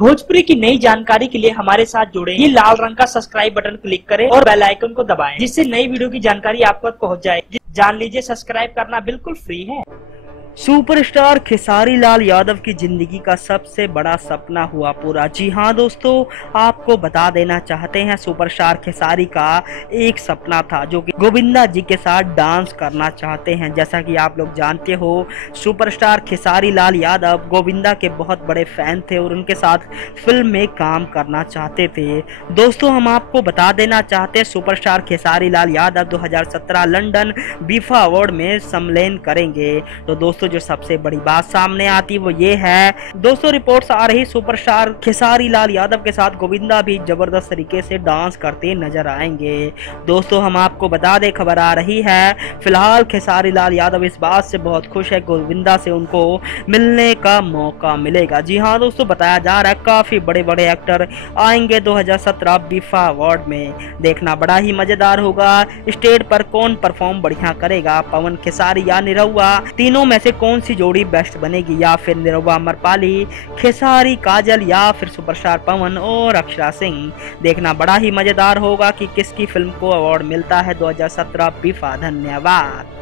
भोजपुरी की नई जानकारी के लिए हमारे साथ जुड़े। ये लाल रंग का सब्सक्राइब बटन क्लिक करें और बेल आइकन को दबाएं, जिससे नई वीडियो की जानकारी आप तक पहुंच जाए। जान लीजिए, सब्सक्राइब करना बिल्कुल फ्री है। सुपरस्टार खेसारी लाल यादव की जिंदगी का सबसे बड़ा सपना हुआ पूरा। जी हाँ दोस्तों, आपको बता देना चाहते हैं, सुपरस्टार खेसारी का एक सपना था जो कि गोविंदा जी के साथ डांस करना चाहते हैं। जैसा कि आप लोग जानते हो, सुपरस्टार खेसारी लाल यादव गोविंदा के बहुत बड़े फैन थे और उनके साथ फिल्म में काम करना चाहते थे। दोस्तों, हम आपको बता देना चाहते हैं, superstar Khesari Lal Yadav 2017 London बीफा award में सम्मेलन करेंगे। तो दोस्तों, जो सबसे बड़ी बात सामने आती वो ये है दोस्तों, रिपोर्ट्स आ रही सुपरस्टार खेसारी लाल यादव के साथ गोविंदा भी जबरदस्त तरीके से डांस करते नजर आएंगे। दोस्तों, हम आपको बता दें, खबर आ रही है फिलहाल खेसारी लाल यादव इस बात से बहुत खुश है, गोविंदा से उनको मिलने का मौका मिलेगा। जी हाँ दोस्तों, बताया जा रहा है काफी बड़े बड़े एक्टर आएंगे 2017 बीफा अवार्ड में। देखना बड़ा ही मजेदार होगा, स्टेज पर कौन परफॉर्म बढ़िया करेगा, पवन खेसारी या निरहुआ, तीनों में से कौन सी जोड़ी बेस्ट बनेगी, या फिर निरहुआ अमरपाली, खेसारी काजल, या फिर सुपरस्टार पवन और अक्षरा सिंह। देखना बड़ा ही मजेदार होगा कि किसकी फिल्म को अवार्ड मिलता है 2017 बीफा। धन्यवाद।